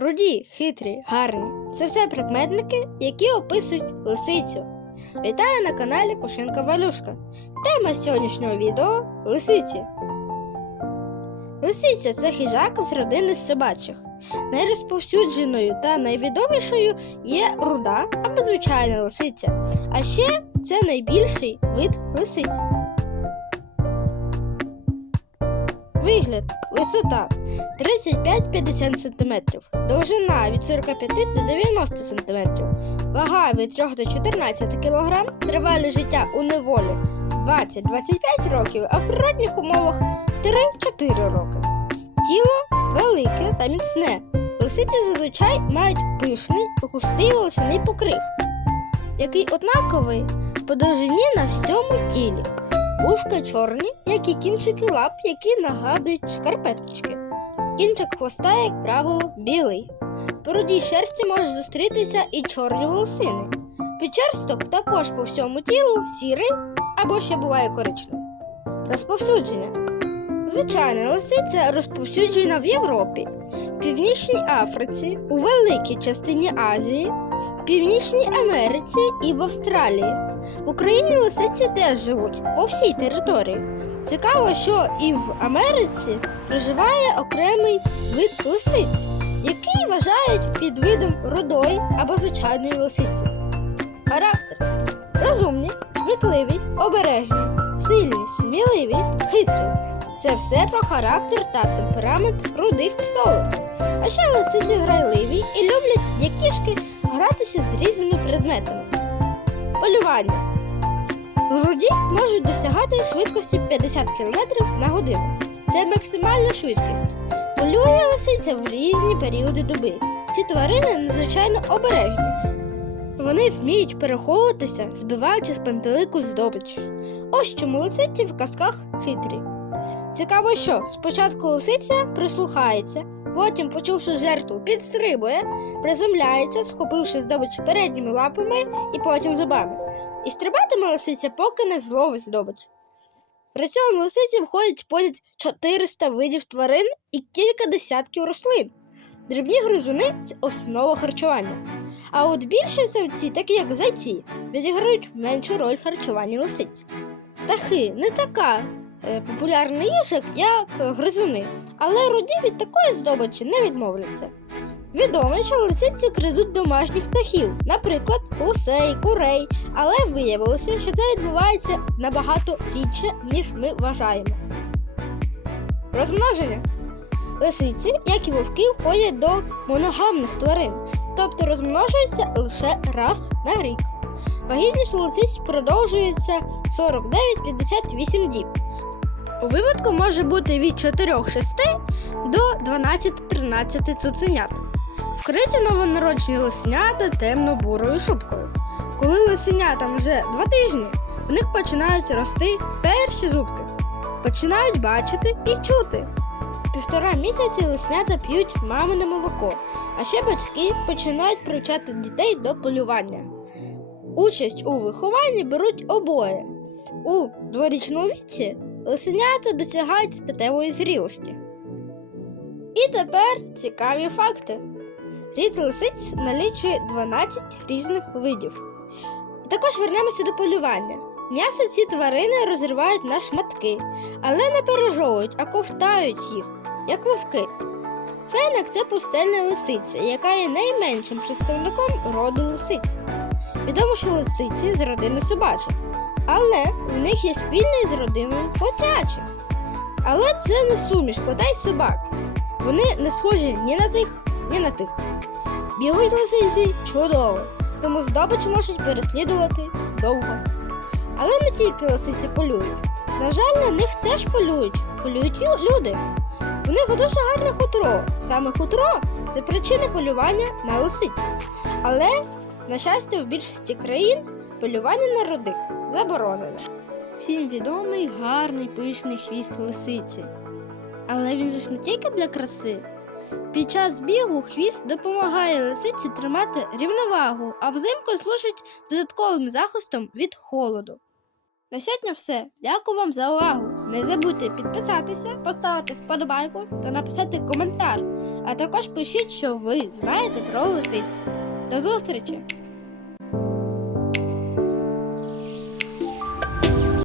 Руді, хитрі, гарні. Це все прикметники, які описують лисицю. Вітаю на каналі Пушинка Валюшка. Тема сьогоднішнього відео лисиці. Лисиця це хижак з родини собачих. Найрозповсюдженою та найвідомішою є руда або звичайна лисиця. А ще це найбільший вид лисиць. Вигляд, висота 35-50 см, довжина від 45 до 90 см, вага від 3 до 14 кг, тривале життя у неволі 20-25 років, а в природних умовах 3-4 роки. Тіло велике та міцне. Лисиці зазвичай мають пишний, густий волосяний покрив, який однаковий по довжині на всьому тілі. Вушка чорні, як і кінчики лап, які нагадують шкарпеточки. Кінчик хвоста, як правило, білий. По рудій шерсті може зустрітися і чорні волосини. Підчерсток також по всьому тілу сірий або ще буває коричневий. Розповсюдження. Звичайна лисиця розповсюджена в Європі, в Північній Африці, у великій частині Азії, в Північній Америці і в Австралії. В Україні лисиці теж живуть по всій території. Цікаво, що і в Америці проживає окремий вид лисиць, який вважають під видом рудої або звичайної лисиці. Характер розумні, кмітливі, обережні, сильні, сміливі, хитрі. Це все про характер та темперамент рудих псових. А ще лисиці грайливі і люблять, як кішки, гратися з різними предметами. Полювання. Руді можуть досягати швидкості 50 км на годину. Це максимальна швидкість. Полює лисиця в різні періоди доби. Ці тварини надзвичайно обережні. Вони вміють переховуватися, збиваючи з пантелику здобич. Ось чому лисиці в казках хитрі. Цікаво, що спочатку лисиця прислухається, потім, почувши жертву, підстрибує, приземляється, схопивши здобич передніми лапами і потім зубами. І стрибатиме лисиця, поки не зловить здобич. При цьому лисиці входять понад 400 видів тварин і кілька десятків рослин. Дрібні гризуни це основа харчування. А от більші савці, такі як зайці, відіграють меншу роль харчування лисиць. Птахи не така е, популярна їжа, як гризуни, але руді від такої здобичі не відмовляться. Відомо, що лисиці крадуть домашніх птахів, наприклад, гусей, курей, але виявилося, що це відбувається набагато рідше, ніж ми вважаємо. Розмноження. Лисиці, як і вовки, входять до моногамних тварин, тобто розмножуються лише раз на рік. Вагітність у лисиць продовжується 49-58 діб. У виводку може бути від 4-6 до 12-13 цуценят. Вкриті новонароджені лисенята темно-бурою шубкою. Коли лисенятам вже два тижні, в них починають рости перші зубки, починають бачити і чути. Півтора місяці лиснята п'ють мамине молоко, а ще батьки починають привчати дітей до полювання. Участь у вихованні беруть обоє. У дворічному віці лисенята досягають статевої зрілості. І тепер цікаві факти. Рід лисиць налічує 12 різних видів. Також вернемося до полювання. М'ясо ці тварини розривають на шматки, але не пережовують, а ковтають їх, як вовки. Феник це пустельна лисиця, яка є найменшим представником роду лисиць. Відомо, що лисиці з родини собачих, але в них є спільний з родиною котячих. Але це не суміш кота й собак. Вони не схожі ні на тих, ні на тих. Бігають лисиці чудово, тому здобич можуть переслідувати довго. Але не тільки лисиці полюють. На жаль, на них теж полюють. Полюють люди. У них дуже гарне хутро. Саме хутро це причина полювання на лисиць. Але, на щастя, в більшості країн полювання на родих заборонено. Всім відомий гарний пишний хвіст лисиці. Але він же ж не тільки для краси. Під час бігу хвіст допомагає лисиці тримати рівновагу, а взимку служить додатковим захистом від холоду. На сьогодні все. Дякую вам за увагу. Не забудьте підписатися, поставити вподобайку та написати коментар. А також пишіть, що ви знаєте про лисиць. До зустрічі!